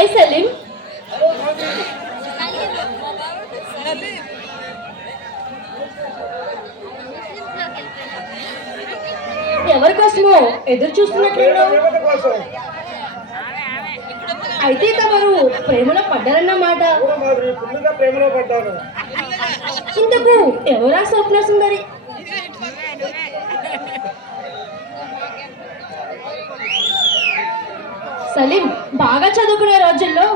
Hi Salim. ఎవరి కోసమో ఎదురు చూస్తున్నట్లున్నావు. అయితే తమరు ప్రేమలో పడ్డారన్నమాట. ప్రేమలో పడ్డాను. ఇంతకు ఎవరా స్వప్న సుందరి? సలీం, బాగా చదువుకునే రోజుల్లో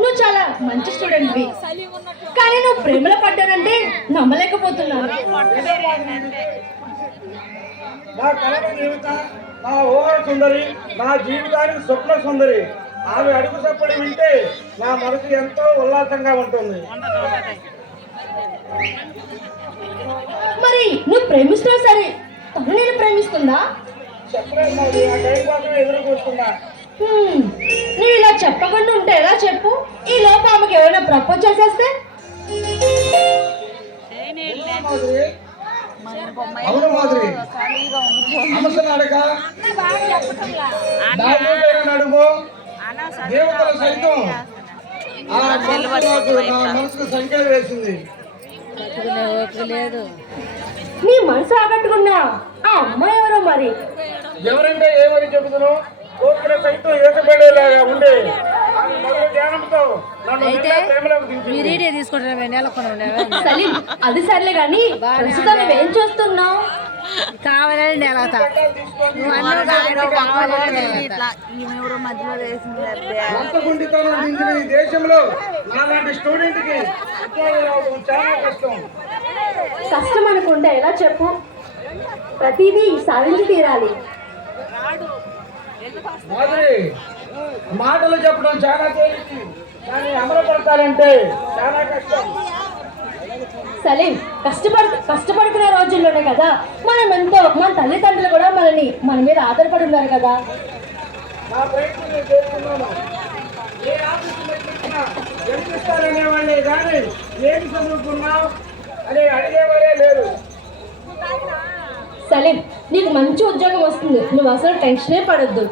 నువ్వు చాలా మంచి స్టూడెంట్వి, కానీ నువ్వు ప్రేమలో పడ్డానంటే నమ్మలేకపోతున్నాను. నా కళల జీవితం, నా ఊహ సుందరి, నా జీవితానికి స్వప్న సుందరి. ఆమె అడుగు చప్పుడు వింటే నా మనసు ఎంతో ఉల్లాసంగా ఉంటుంది. మరి నువ్వు ప్రేమిస్తున్నావు సరే, తను నేను ప్రేమిస్తుందా? చెప్పలేదు మరి, ఆ టైం కోసం ఎదురు చూస్తున్నా. నువ్వు ఇలా చెప్పకుండా ఉంటే ఎలా చెప్పు? ఈ లోపు ఆమెకి ఎవరైనా ప్రపోజ్ చేసేస్తే? అవును మాధురి, సమస్యను అడగ అడుగు. దేవతల సైతం ఆ నా మనసుకు సంఖ్యలు వేసింది. నీ మనసు ఆకట్టుకున్నా ఆ అమ్మాయి ఎవరో మరి? ఎవరంటే ఏమని చెబుతున్నావు? కోరికల సైతం ఏకపడేలాగా ఉండే జ్ఞానంతో సలీం, అది సర్లే గాని ప్రస్తుతం ఏం చూస్తున్నావు? కావాలని ఈ దేశంలో నాలాంటి స్టూడెంట్ కి చాలా కష్టం. కష్టం అనుకుంటే ఎలా చెప్పు? ప్రతిదీ సాధించి తీరాలి. మాధురి, మాటలు చెప్పడం చాలా తేలిక, కానీ అమలుపడతారంటే చాలా కష్టం. సలీం, కష్టపడుకునే రోజుల్లోనే కదా మనం ఎంతో, మన తల్లిదండ్రులు కూడా మన మీద ఆధారపడి ఉన్నారు కదా. నా ప్రయత్నం నేను చేస్తున్నాను. ఏ ఆఫీసు ఎంత ఇస్తారనేవాళ్ళే కానీ ఏమి చదువుకున్నావు అని అడిగేవారే లేరు. సలీం, నీకు మంచి ఉద్యోగం వస్తుంది, నువ్వు అసలు టెన్షనే పడొద్దు.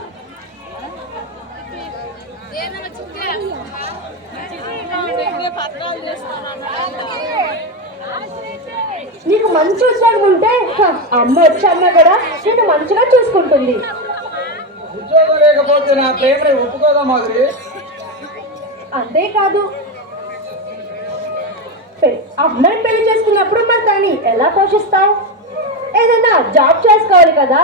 నీకు మంచి ఉద్యోగం ఉంటే అమ్మ వచ్చాక కూడా నిన్ను మంచిగా చూసుకుంటుంది. ఉద్యోగం లేకపోతే నా ప్రేమని ఒప్పుకోదా మాధురి? అంతేకాదు, అమ్మాయిని పెళ్లి చేసుకున్నప్పుడు మరి దాన్ని ఎలా పోషిస్తావు? ఏదైనా జాబ్ చేసుకోవాలి కదా.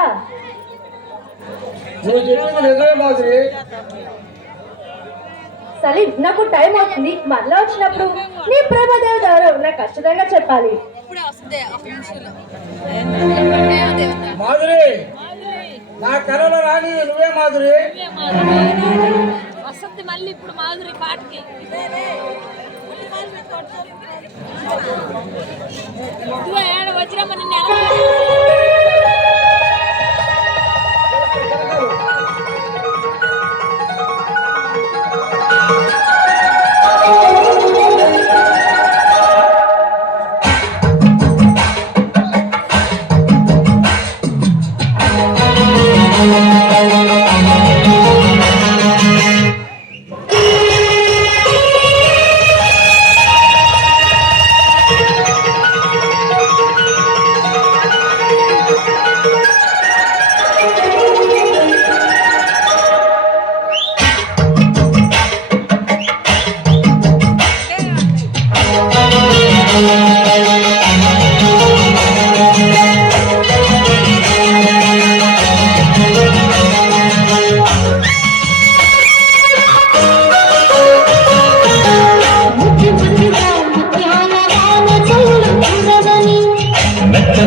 నువ్వు చెప్పింది నిజమే మాధురి. సలీం, నాకు టైం అవుతుంది, మళ్ళీ వచ్చినప్పుడు నీ ప్రేమ దేవత ఎవరో నాకు ఖచ్చితంగా చెప్పాలి. మాధురి, నా కళలో రాని నువ్వే మాధురి. వసంతి మళ్ళీ ఇప్పుడు మాధురి పాటకి వచ్చినమ్మ నిన్న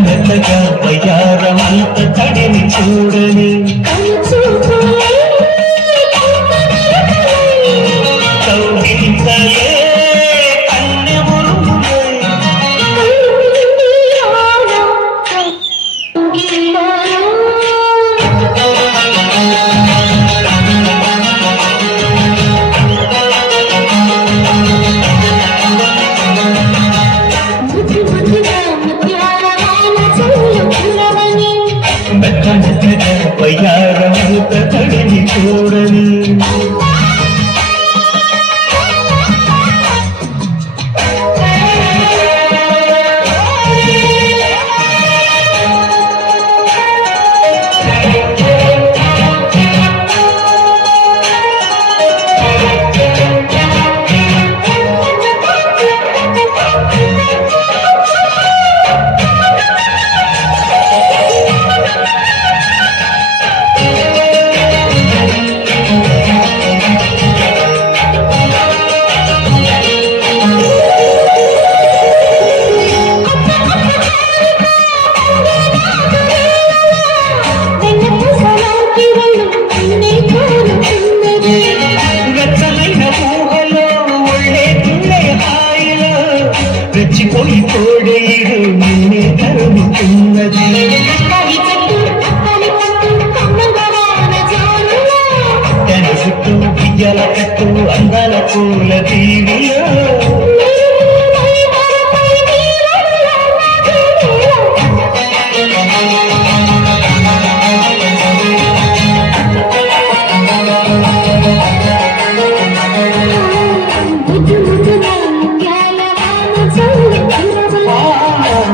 మెల్లగా వయ్యారమంత తడిని చూడని కౌగిలింతలే అన్ని వయ్యారం పెట్టు అందాల పూల దీవిలో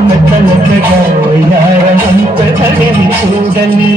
మెత్తగా వయ్యారమంత తడిని చూడని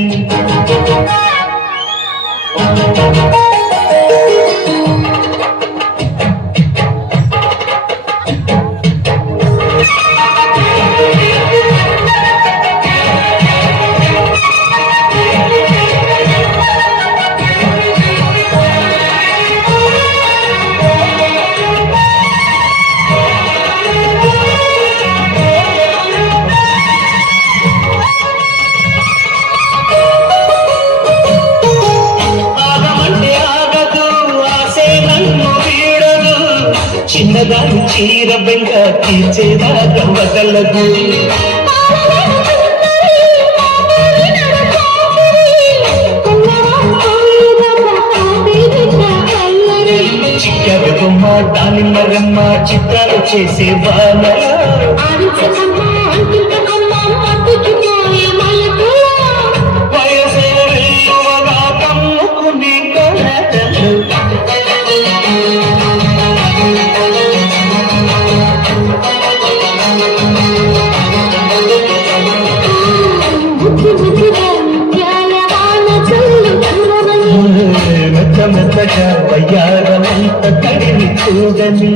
చిన్నదాని చీర బెంగ తీర్చేదాకా వదలదు చిక్కవి బొమ్మ దానిమ్మ రమ్మ చిత్రాలు చేసే బాల వయసే వెల్లువగా కమ్ముకుని కలగలు మెత్తగా వయ్యారమంత తడిని చూడని